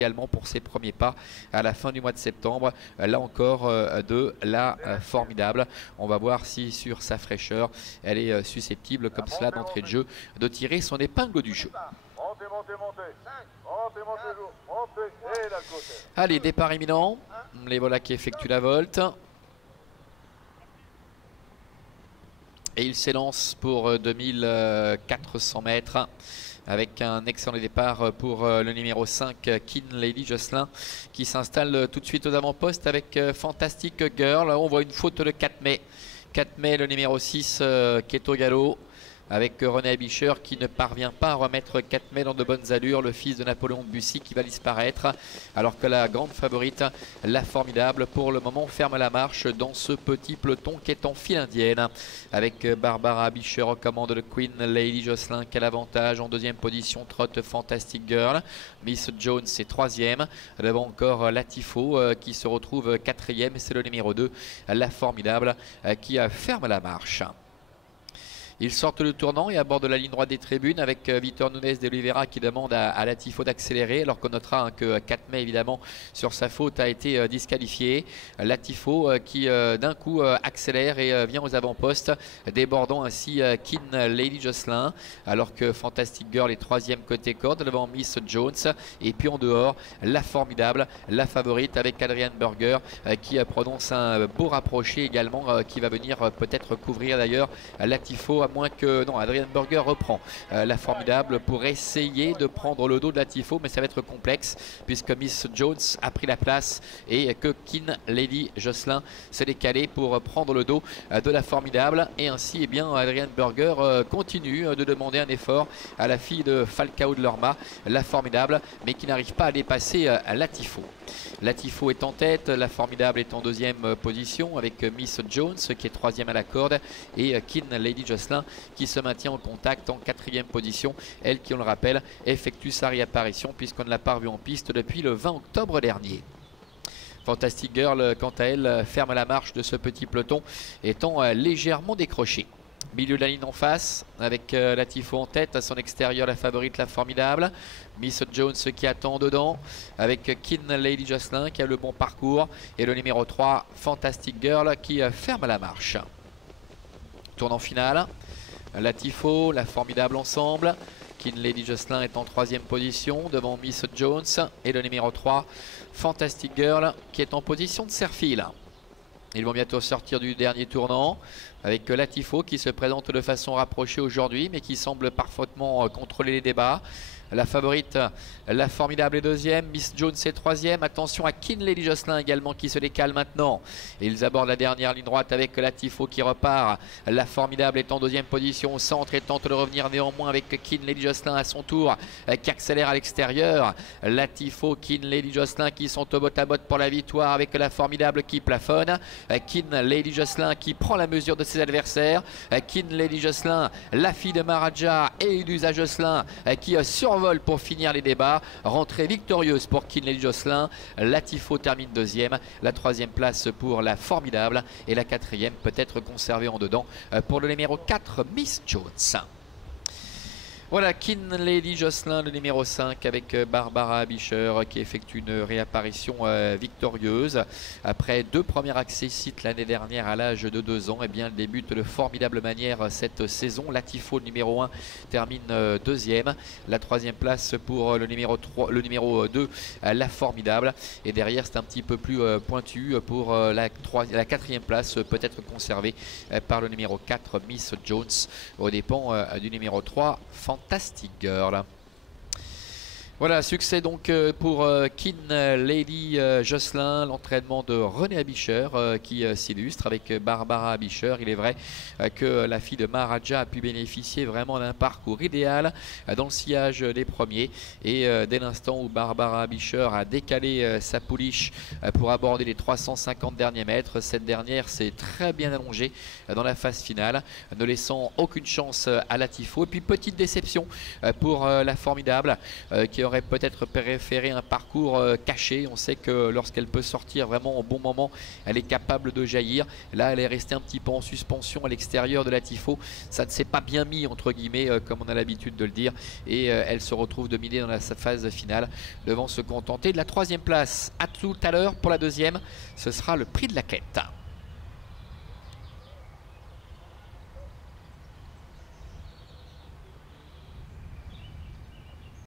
également pour ses premiers pas à la fin du mois de septembre. Là encore de la formidable. On va voir si sur sa fraîcheur elle est susceptible comme cela d'entrée de jeu de tirer son épingle du jeu. Allez, départ imminent. Les voilà qui effectuent la volte. Et il s'élance pour 2400 mètres avec un excellent départ pour le numéro 5, Keen Lady Jocelyn, qui s'installe tout de suite aux avant-postes avec Fantastic Girl. On voit une faute le 4 mai. 4 mai, le numéro 6 qui est au galop, avec René Abicher qui ne parvient pas à remettre 4 mai dans de bonnes allures, le fils de Napoléon de Bussy qui va disparaître, alors que la grande favorite, la formidable, pour le moment ferme la marche dans ce petit peloton qui est en file indienne, avec Barbara Abicher aux commandes de Queen Lady Jocelyn qui a l'avantage. En deuxième position, trotte Fantastic Girl. Miss Jones est troisième, devant encore Latifo qui se retrouve quatrième, et c'est le numéro 2, la formidable, qui ferme la marche. Ils sortent le tournant et abordent la ligne droite des tribunes avec Victor Nunes de Oliveira qui demande à Latifo d'accélérer, alors qu'on notera que 4 mai évidemment sur sa faute a été disqualifié. Latifo qui d'un coup accélère et vient aux avant-postes, débordant ainsi Keen Lady Jocelyn, alors que Fantastic Girl est troisième côté corde devant Miss Jones, et puis en dehors la formidable, la favorite, avec Adrian Burger qui prononce un beau rapproché également, qui va venir peut-être couvrir d'ailleurs Latifo, à moins que non, Adrian Burger reprend la formidable pour essayer de prendre le dos de Latifo, mais ça va être complexe puisque Miss Jones a pris la place et que Keen Lady Jocelyn s'est décalé pour prendre le dos de la formidable, et ainsi bien Adrian Burger continue de demander un effort à la fille de Falcao de Lorma, la formidable, mais qui n'arrive pas à dépasser Latifo. Latifo est en tête, la formidable est en deuxième position avec Miss Jones qui est troisième à la corde, et Keen Lady Jocelyn qui se maintient en contact en quatrième position. Elle qui, on le rappelle, effectue sa réapparition puisqu'on ne l'a pas revue en piste depuis le 20 octobre dernier. Fantastic Girl, quant à elle, ferme la marche de ce petit peloton, étant légèrement décrochée. Milieu de la ligne en face avec Latifo en tête, à son extérieur la favorite, la formidable, Miss Jones qui attend dedans avec Keen Lady Jocelyn qui a le bon parcours, et le numéro 3 Fantastic Girl qui ferme la marche. Tournant final, Latifo, la formidable ensemble. Keen Lady Jocelyn est en troisième position devant Miss Jones, et le numéro 3 Fantastic Girl qui est en position de serre-file. Ils vont bientôt sortir du dernier tournant avec Latifo qui se présente de façon rapprochée aujourd'hui, mais qui semble parfaitement contrôler les débats. La favorite, la formidable, est deuxième, Miss Jones est troisième. Attention à Keen Lady Jocelyn également qui se décale maintenant. Et ils abordent la dernière ligne droite avec Latifo qui repart. La formidable est en deuxième position au centre et tente de revenir néanmoins avec Keen Lady Jocelyn à son tour qui accélère à l'extérieur. Latifo, Keen Lady Jocelyn qui sont au botte à botte pour la victoire, avec la formidable qui plafonne. Keen Lady Jocelyn qui prend la mesure de ses adversaires. Keen Lady Jocelyn, la fille de Maharaja et Ilusa Jocelyn qui survole pour finir les débats. Rentrée victorieuse pour Keen Lady Jocelyn. Latifo termine deuxième, la troisième place pour la formidable, et la quatrième peut être conservée en dedans pour le numéro 4 Miss Jones. Voilà, Keen Lady Jocelyn, le numéro 5, avec Barbara Abicher qui effectue une réapparition victorieuse. Après deux premiers accessites l'année dernière à l'âge de 2 ans, et bien elle débute de formidable manière cette saison. Latifo, le numéro 1, termine deuxième. La troisième place pour le numéro 2, la formidable. Et derrière, c'est un petit peu plus pointu pour la quatrième place, peut-être conservée par le numéro 4, Miss Jones, aux dépens du numéro 3, Fantastic Girl. Voilà, succès donc pour Keen Lady Jocelyn, l'entraînement de René Abicher qui s'illustre avec Barbara Abicher. Il est vrai que la fille de Maharaja a pu bénéficier vraiment d'un parcours idéal dans le sillage des premiers, et dès l'instant où Barbara Abicher a décalé sa pouliche pour aborder les 350 derniers mètres, cette dernière s'est très bien allongée dans la phase finale, ne laissant aucune chance à Latifo. Et puis petite déception pour la formidable qui aurait peut-être préféré un parcours caché. On sait que lorsqu'elle peut sortir vraiment au bon moment, elle est capable de jaillir. Là, elle est restée un petit peu en suspension à l'extérieur de la Tifo. Ça ne s'est pas bien mis, entre guillemets, comme on a l'habitude de le dire. Et elle se retrouve dominée dans la phase finale, devant se contenter de la 3e place. À tout à l'heure pour la 2e. Ce sera le prix de la quête.